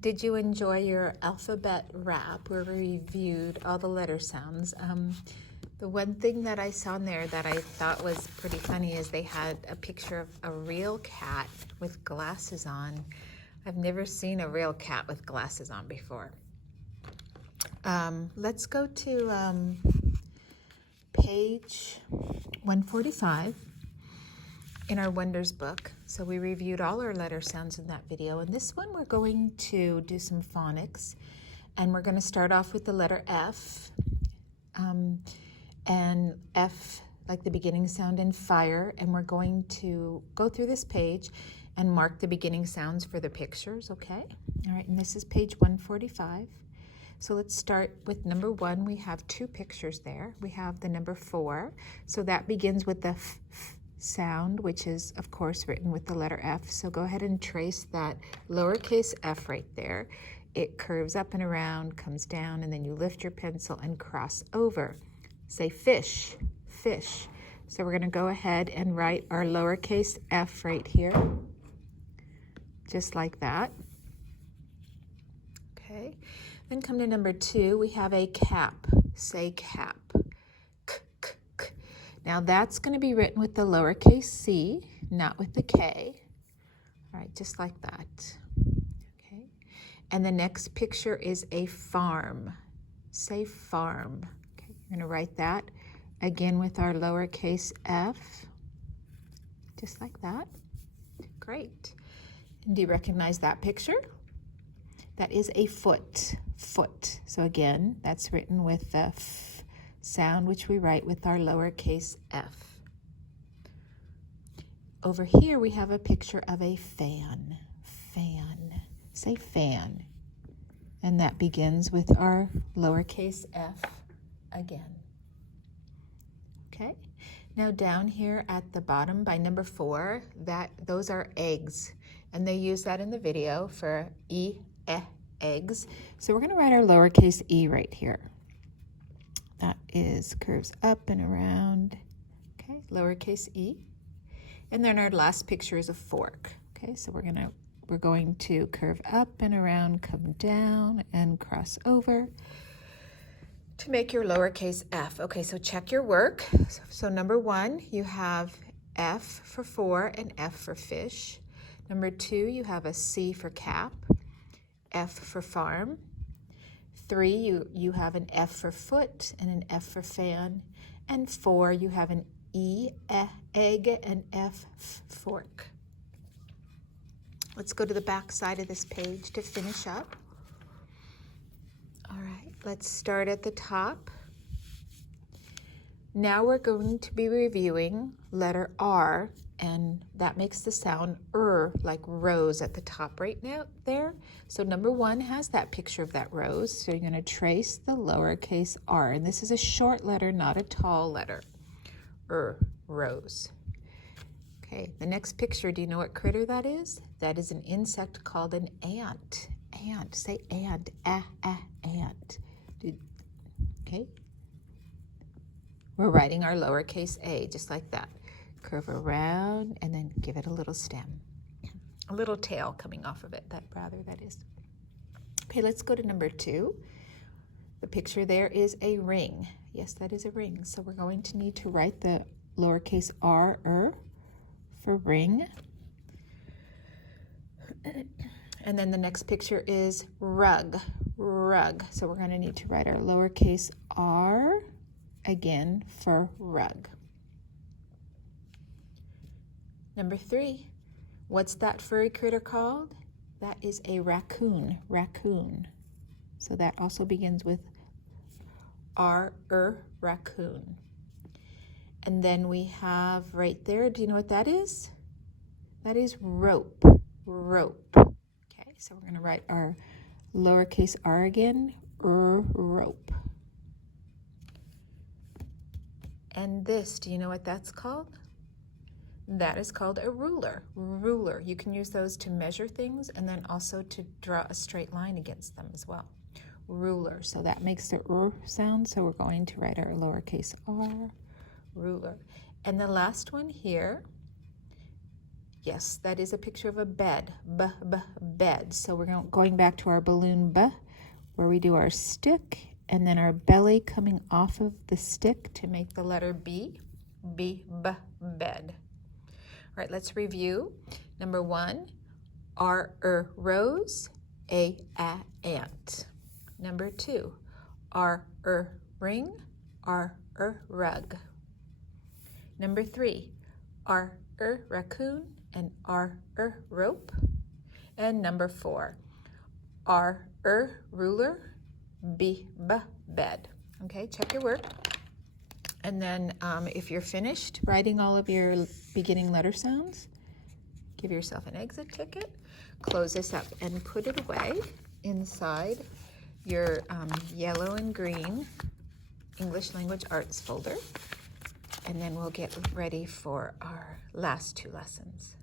Did you enjoy your alphabet rap where we reviewed all the letter sounds? The one thing that I saw in there that I thought was pretty funny is they had a picture of a real cat with glasses on. I've never seen a real cat with glasses on before. Let's go to page 145 in our Wonders book. So we reviewed all our letter sounds in that video. And this one we're going to do some phonics. And we're going to start off with the letter F. And F, like the beginning sound in fire. And we're going to go through this page and mark the beginning sounds for the pictures, okay? All right, and this is page 145. So let's start with number 1. We have 2 pictures there. We have the number 4. So that begins with the f sound, which is, of course, written with the letter F. So go ahead and trace that lowercase f right there. It curves up and around, comes down, and then you lift your pencil and cross over. Say fish, fish. So we're going to go ahead and write our lowercase f right here, just like that. Okay. Then come to number 2. We have a cap. Say cap. K, k, k. Now that's going to be written with the lowercase c, not with the k. All right, just like that. Okay. And the next picture is a farm. Say farm. Okay, you're going to write that again with our lowercase f, just like that. Great. And do you recognize that picture? That is a foot, foot. So again, that's written with the f sound, which we write with our lowercase f. Over here, we have a picture of a fan, fan. Say fan. And that begins with our lowercase f again. Okay. Now down here at the bottom by number 4, those are eggs. And they use that in the video for eggs. So we're going to write our lowercase e right here. That is curves up and around. Okay, lowercase e. And then our last picture is a fork. Okay, so we're going to curve up and around, come down and cross over to make your lowercase f. Okay, so check your work. So number 1, you have F for 4 and F for fish. Number 2, you have a C for cap, F for farm. 3, you have an F for foot and an F for fan. And 4, you have an E, egg, and F, fork. Let's go to the back side of this page to finish up. All right, let's start at the top. Now we're going to be reviewing letter R, and that makes the sound like rose at the top right now there. So number 1 has that picture of that rose. So you're going to trace the lowercase r, and this is a short letter, not a tall letter. Rose. Okay, the next picture, do you know what critter that is? That is an insect called an ant. Ant, say ant, ant. Okay. We're writing our lowercase a, just like that. Curve around and then give it a little stem. A little tail coming off of it, that is. Okay, let's go to number 2. The picture there is a ring. Yes, that is a ring. So we're going to need to write the lowercase r, for ring. And then the next picture is rug, rug. So we're going to need to write our lowercase r again for rug. Number 3, what's that furry critter called? That is a raccoon, raccoon. So that also begins with r, raccoon. And then we have right there, do you know what that is? That is rope, rope. Okay, so we're going to write our lowercase r again, rope. And this, do you know what that's called? That is called a ruler, ruler. You can use those to measure things and then also to draw a straight line against them as well. Ruler, so that makes the r sound, so we're going to write our lowercase r, ruler. And the last one here Yes, that is a picture of a bed. Bed. So we're going back to our balloon B, where we do our stick and then our belly coming off of the stick to make the letter B. Bed. All right, let's review. Number 1, R, rose, A, ant. Number 2, R, ring, R, rug. Number 3, R, raccoon, and R, rope. And number 4, R, ruler, B, bed. Okay, check your work. And then if you're finished writing all of your beginning letter sounds, give yourself an exit ticket, close this up, and put it away inside your yellow and green English Language Arts folder. And then we'll get ready for our last 2 lessons.